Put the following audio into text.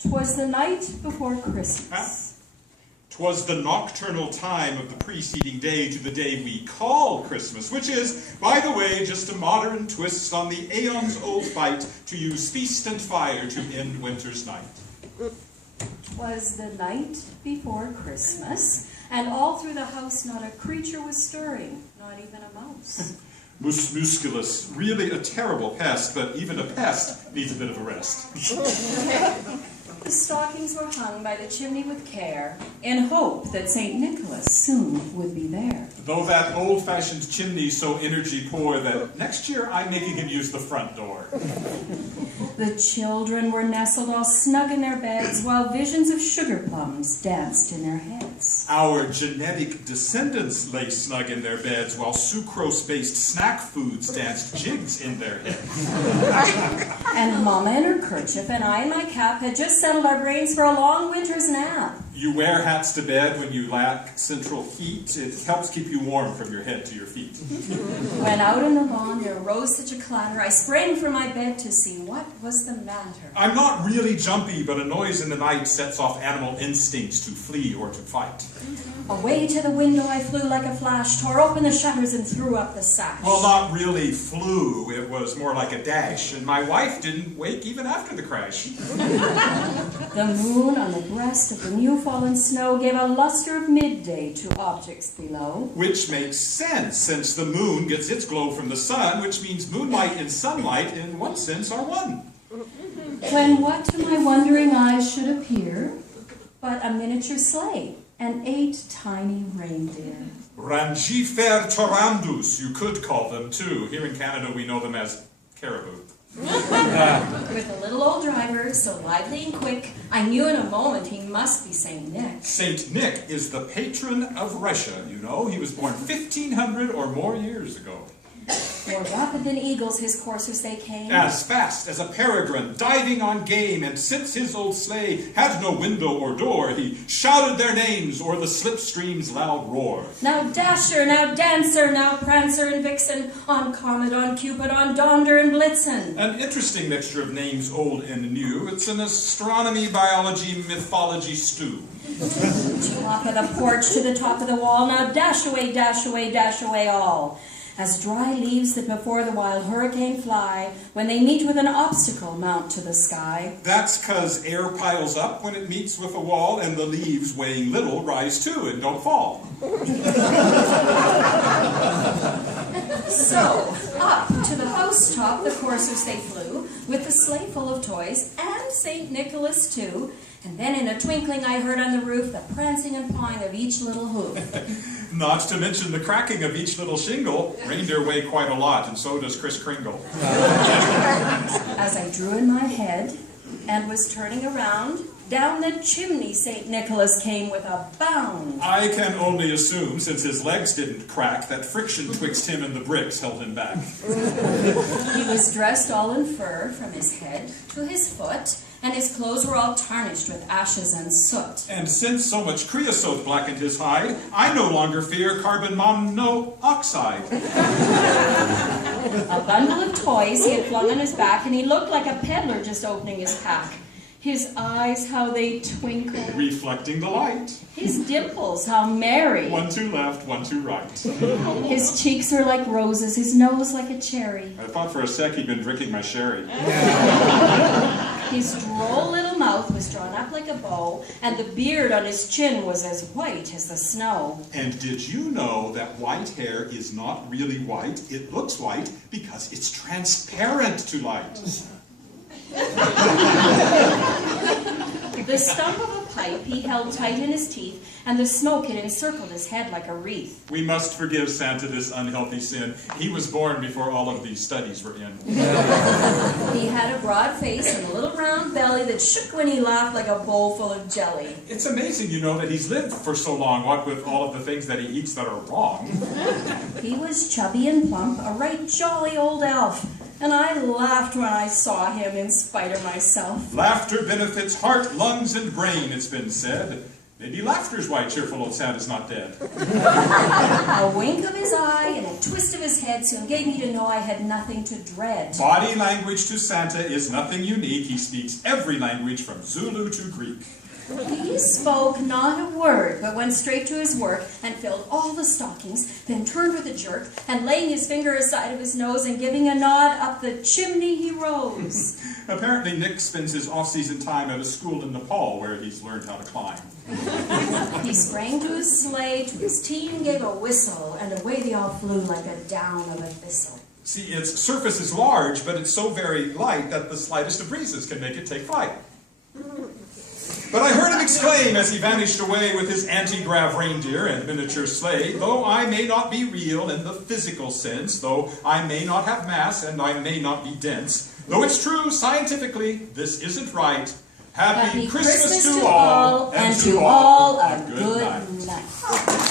'Twas the night before Christmas. 'Twas the nocturnal time of the preceding day to the day we call Christmas, which is, by the way, just a modern twist on the aeons-old fight to use feast and fire to end winter's night. 'Twas the night before Christmas, and all through the house not a creature was stirring, not even a mouse. Musculus, really a terrible pest, but even a pest needs a bit of a rest. The stockings were hung by the chimney with care, in hope that St. Nicholas soon would be there. Though that old-fashioned chimney's so energy poor that next year I'm making him use the front door. The children were nestled all snug in their beds, while visions of sugar plums danced in their heads. Our genetic descendants lay snug in their beds, while sucrose-based snack foods danced jigs in their heads. And Mama in her kerchief and I in my cap had just settled our brains for a long winter's nap. You wear hats to bed when you lack central heat. It helps keep you warm from your head to your feet. When out on the lawn there arose such a clatter, I sprang from my bed to see what was the matter. I'm not really jumpy, but a noise in the night sets off animal instincts to flee or to fight. Away to the window I flew like a flash, tore open the shutters and threw up the sash. Well, not really flew. It was more like a dash, and my wife didn't wake even after the crash. The moon on the breast of the new fallen snow gave a luster of midday to objects below. Which makes sense, since the moon gets its glow from the sun, which means moonlight and sunlight, in one sense, are one. When what to my wondering eyes should appear but a miniature sleigh and 8 tiny reindeer. Rangifer torandus, you could call them too. Here in Canada we know them as caribou. With a little old driver, so lively and quick, I knew in a moment he must be St. Nick. St. Nick is the patron of Russia, you know. He was born 1,500 or more years ago. More rapid than eagles his coursers they came. As fast as a peregrine, diving on game, and since his old sleigh had no window or door, he shouted their names o'er the slipstream's loud roar. Now Dasher, now Dancer, now Prancer and Vixen, on Comet, on Cupid, on Donder and Blitzen. An interesting mixture of names old and new. It's an astronomy, biology, mythology stew. Top of the porch to the top of the wall, now dash away all. As dry leaves that before the wild hurricane fly, when they meet with an obstacle mount to the sky. That's 'cause air piles up when it meets with a wall, and the leaves, weighing little, rise too and don't fall. So, up to the housetop the coursers they flew, with the sleigh full of toys, and St. Nicholas too. And then in a twinkling I heard on the roof the prancing and pawing of each little hoof. Not to mention the cracking of each little shingle. Reindeer weigh quite a lot, and so does Kris Kringle. As I drew in my head and was turning around, down the chimney St. Nicholas came with a bound. I can only assume, since his legs didn't crack, that friction twixt him and the bricks held him back. He was dressed all in fur from his head to his foot, and his clothes were all tarnished with ashes and soot. And since so much creosote blackened his hide, I no longer fear carbon monoxide. A bundle of toys he had flung on his back, and he looked like a peddler just opening his pack. His eyes, how they twinkle. Reflecting the light. His dimples, how merry. 1, 2 left, 1, 2 right. His cheeks are like roses, his nose like a cherry. I thought for a sec he'd been drinking my sherry. His droll little mouth was drawn up like a bow, and the beard on his chin was as white as the snow. And did you know that white hair is not really white? It looks white because it's transparent to light. The stump of a pipe he held tight in his teeth, and the smoke had encircled his head like a wreath. We must forgive Santa this unhealthy sin. He was born before all of these studies were in. He had a broad face and a little round belly that shook when he laughed like a bowl full of jelly. It's amazing, you know, that he's lived for so long, what with all of the things that he eats that are wrong. He was chubby and plump, a right jolly old elf, and I laughed when I saw him in spite of myself. Laughter benefits heart, lungs, and brain, it's been said. Maybe laughter's why cheerful old Santa's not dead. A wink of his eye and a twist of his head soon gave me to know I had nothing to dread. Body language to Santa is nothing unique. He speaks every language from Zulu to Greek. He spoke not a word, but went straight to his work and filled all the stockings, then turned with a jerk, and laying his finger aside of his nose and giving a nod, up the chimney he rose. Apparently Nick spends his off-season time at a school in Nepal where he's learned how to climb. He sprang to his sleigh, to his team gave a whistle, and away they all flew like a down of a thistle. See, its surface is large, but it's so very light that the slightest of breezes can make it take flight. But I heard him exclaim as he vanished away with his anti-grav reindeer and miniature sleigh, though I may not be real in the physical sense, though I may not have mass and I may not be dense, though it's true scientifically this isn't right, Happy Christmas to all, and to all a good night.